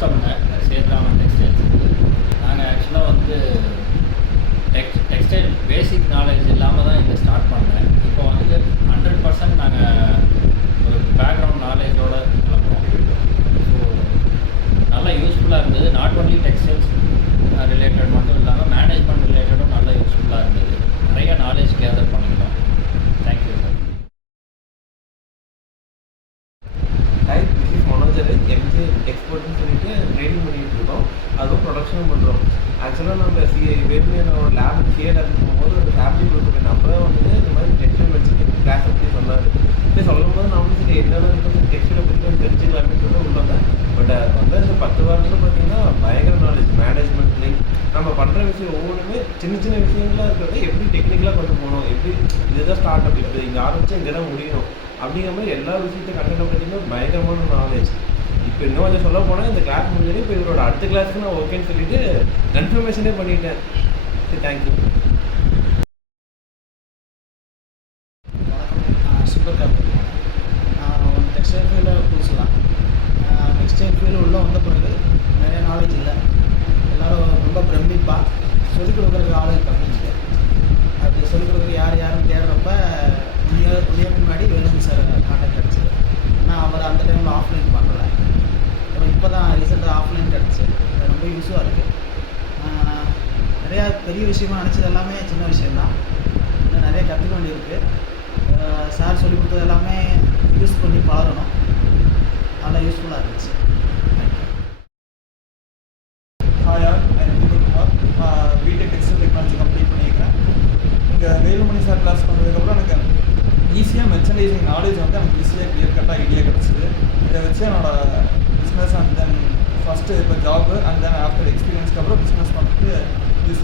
கௌதம்ங்க, Sethuraman textiles. நாங்கள் ஆக்சுவலாக வந்து டெக்ஸ்டைல் பேசிக் நாலேஜ் இல்லாமல் தான் இதை ஸ்டார்ட் பண்ணேன். இப்போ வந்து 100% நாங்கள் ஒரு பேக்ரவுண்ட் நாலேஜோடு கிளம்புறோம். ஸோ நல்லா யூஸ்ஃபுல்லாக இருந்தது. நாட் ஒன்லி டெக்ஸ்டைல்ஸ் ரிலேட்டட் மட்டும் இல்லாமல் மேனேஜ்மெண்ட் ரிலேட்டடும் நல்லா யூஸ்ஃபுல்லாக இருந்தது. நிறைய நாலேஜ் கேதர் பண்ணிக்கலாம். Thank you sir. டைப் திஸ் மனோஜர் எம்ஜே எக்ஸ்போர்ட்னு சொல்லிட்டு ட்ரைனிங் பண்ணிகிட்டு இருக்கோம். அதுவும் ப்ரொடக்ஷனும் பண்ணுறோம். ஆக்சுவலாக நம்ம வேணுமையோட லேப் சிஏல இருக்கும்போது ஒரு ஃபேமிலி கொடுக்குற நம்ம வந்து இந்த மாதிரி டெக்ஸ்டைல் வச்சு கிளாஸ் பற்றி சொன்னார். சரி சொல்லும் போது நம்மளும் சரி என்னென்ன இருக்கும் டெக்ஸ்டைலை பற்றி கொஞ்சம் தெரிஞ்சுக்கலாமே சொல்லி உள்ளாங்க. பட் அது வந்து இந்த 10 வாரத்தில் பார்த்தீங்கன்னா பயங்கர நாலேஜ் மேனேஜ்மெண்ட் லிங்க் நம்ம பண்ணுற விஷயம் ஒவ்வொன்றுமே சின்ன சின்ன விஷயங்களாக இருக்கிறத எப்படி டெக்னிக்கலாக கொண்டு போகணும், எப்படி இதுதான் ஸ்டார்ட் அப், இப்போ இங்கே ஆரம்பிச்சு இங்கே தான் முடியணும் அப்படிங்கிற மாதிரி எல்லா விஷயத்தையும் கண்டெக்ட் பார்த்தீங்கன்னா பயங்கரமான நாலேஜ். இப்போ இன்னும் கொஞ்சம் சொல்ல போனால் இந்த கிளாஸ் முடிஞ்சோடனே இப்போ இவரோட அடுத்த கிளாஸ்க்கு நான் ஓகேன்னு சொல்லிட்டு கன்ஃபர்மேஷனே பண்ணிட்டேன். சரி, தேங்க்யூ. Super cab. நான் டெக்ஸ்டைல் ஃபீல்டில் புதுசு தான். டெக்ஸ்டைல் ஃபீல்டு உள்ளே வந்த பிறகு நிறைய நாலேஜ் இல்லை. எல்லோரும் ரொம்ப பிரமிப்பாக சொல்லிக் கொடுக்குறதுக்கு ஆளுங்க கம்மிங்க. அப்படி சொல்லிக் கொடுக்குறது யாருன்னு தேடுறப்ப உயர்வுக்கு முன்னாடி வேலுமணி சார் கான்டாக்ட் கிடச்சிது. ஆனால் அவர் அந்த டைமில் ஆஃப்லைன் பண்ணலை. இப்போ தான் ரீசெண்டாக ஆஃப்லைன் கிடச்சி ரொம்ப யூஸாக இருக்குது. நிறையா பெரிய விஷயமா நினச்சது எல்லாமே சின்ன விஷயந்தான். இன்னும் நிறைய கற்றுக்க வேண்டியிருக்கு. சார் சொல்லிக் கொடுத்தது எல்லாமே யூஸ் பண்ணி பழகணும். நல்லா யூஸ்ஃபுல்லாக இருந்துச்சு. ஹாயா, Kumar B Tech textile technology complete பண்ணியிருக்கேன். இங்கே வேலுமணி சார் கிளாஸ் பண்ணதுக்கப்புறம் எனக்கு ஈஸியாக மெர்ச்சன்டைசிங் நாலேஜ் வந்து எனக்கு ஈஸியாக கிளியர் கட்டாக ஐடியா கிடச்சிது. இதை வச்சு என்னோடய பிஸ்னஸ் அண்ட் தென் ஃபஸ்ட்டு இப்போ ஜாபு அண்ட் தென் ஆஃப்டர் எக்ஸ்பீரியன்ஸ்க்கு அப்புறம் பிஸ்னஸ் பண்ணுறது யூஸ்